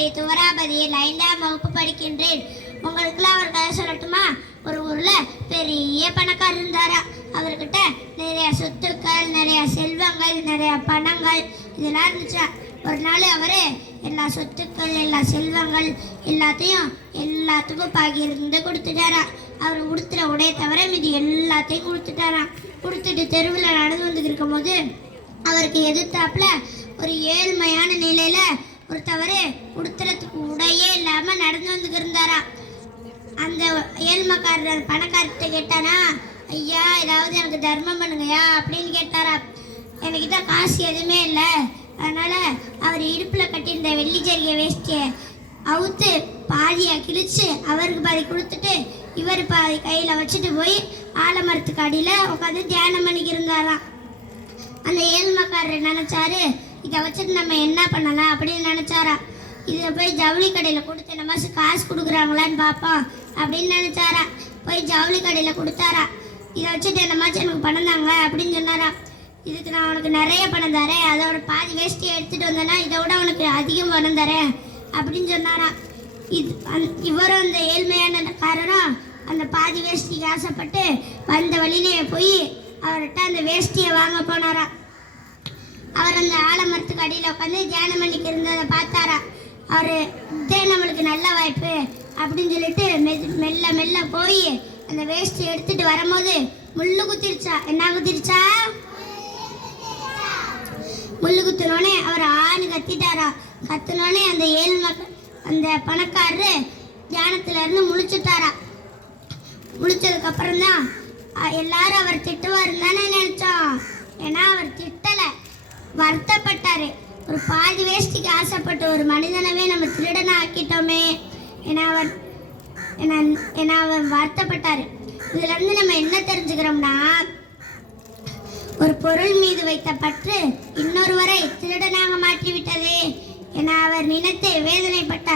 பள்ளி துவராபதியில் 5ஆம் வகுப்பு படிக்கின்றேன். உங்களுக்குலாம் ஒரு கதை சொல்லட்டுமா? ஒரு ஊர்ல பெரிய பணக்காரர் இருந்தாரா. அவர்கிட்ட நிறைய சொத்துக்கள், நிறைய செல்வங்கள், நிறைய பணங்கள் இதெல்லாம் இருந்துச்சா. ஒரு நாள் அவரு எல்லா சொத்துக்கள், எல்லா செல்வங்கள் எல்லாத்துக்கும் பகிர்ந்து கொடுத்துட்டாரா. அவர் உடுத்துற உடைய தவிர மீதி எல்லாத்தையும் கொடுத்துட்டாராம். கொடுத்துட்டு தெருவில் நடந்து வந்துட்டு இருக்கும் போது அவருக்கு எதிர்த்தாப்புல ஒரு ஏழ்மையான நிலையில ஒருத்தவர் உடுத்துறதுக்கு உடையே இல்லாம நடந்து வந்துட்டு இருந்தாரா. அந்த ஏழ்மைக்காரர் பணக்காரர்கிட்ட கேட்டாரா, ஐயா ஏதாவது எனக்கு தர்மம் பண்ணுங்கயா அப்படின்னு கேட்டாரா. எனக்கு தான் காசு எதுவுமே இல்லை. அதனால அவர் இடுப்புல கட்டியிருந்த வெள்ளி ஜரிகை வேஷ்டியை அவுத்து பாதியா கிழிச்சு அவருக்கு பாதி கொடுத்துட்டு இவர் பாதி கையில வச்சுட்டு போய் ஆலமரத்துக்கு அடியில உட்காந்து தியானம் பண்ணிக்கிருந்தாராம். அந்த ஏழ்மைக்காரர் நினைச்சாரு, இதை வச்சுட்டு நம்ம என்ன பண்ணலாம் அப்படின்னு நினைச்சாரா. இதை போய் ஜவுளி கடையில் கொடுத்து இந்த மாதம் காசு கொடுக்குறாங்களான்னு பார்ப்போம் அப்படின்னு நினைச்சாரா. போய் ஜவுளி கடையில் கொடுத்தாரா. இதை வச்சுட்டு இந்த மாதம் எனக்கு பணம் தாங்க அப்படின்னு சொன்னாரா. இதுக்கு நான் உனக்கு நிறைய பணம் தரேன், அதோட பாதி வேஷ்டியை எடுத்துகிட்டு வந்தேன்னா இதை விட உனக்கு அதிகம் பணம் தரேன் அப்படின்னு சொன்னாரா. இவரும் அந்த ஏழ்மையான காரரும் அந்த பாதி வேஷ்டிக்கு ஆசைப்பட்டு வந்த வழியிலே போய் அவர்கிட்ட அந்த வேஷ்டியை வாங்க போனாரா. அவர் அந்த ஆலமரத்துக்கு அடியில் உட்காந்து தியானம் பண்ணிக்கு இருந்ததை பார்த்தாரா. அவர் இதே நம்மளுக்கு நல்ல வாய்ப்பு அப்படின்னு சொல்லிட்டு மெல்ல மெல்ல போய் அந்த வேஷ்டி எடுத்துட்டு வரும்போது முள்ளு குத்திருச்சா. என்ன குத்திருச்சா? முள்ளு குத்தினோடனே அவர் ஆணு கத்திட்டாரா. கத்தினோடனே அந்த பணக்காரரு தியானத்துல இருந்து முழிச்சுட்டாரா. முழிச்சதுக்கு அப்புறம் தான் எல்லாரும் அவர் திட்டுவாருன்னு தானே நினைச்சோம். ஏன்னா அவர் திட்டலை, வருத்தப்பட்டாரு. ஒரு பாதி வேஷ்டிக்கு ஆசைப்பட்ட ஒரு மனிதனவே நம்ம திருடனை ஆக்கிட்டோமே. ஏன்னா அவர் வருத்தப்பட்டாரு. இதுல இருந்து நம்ம என்ன தெரிஞ்சுக்கிறோம்னா, ஒரு பொருள் மீது வைத்த பற்று இன்னொருவரை திருடனாக மாற்றிவிட்டது என அவர் நினைத்து வேதனைப்பட்டார்.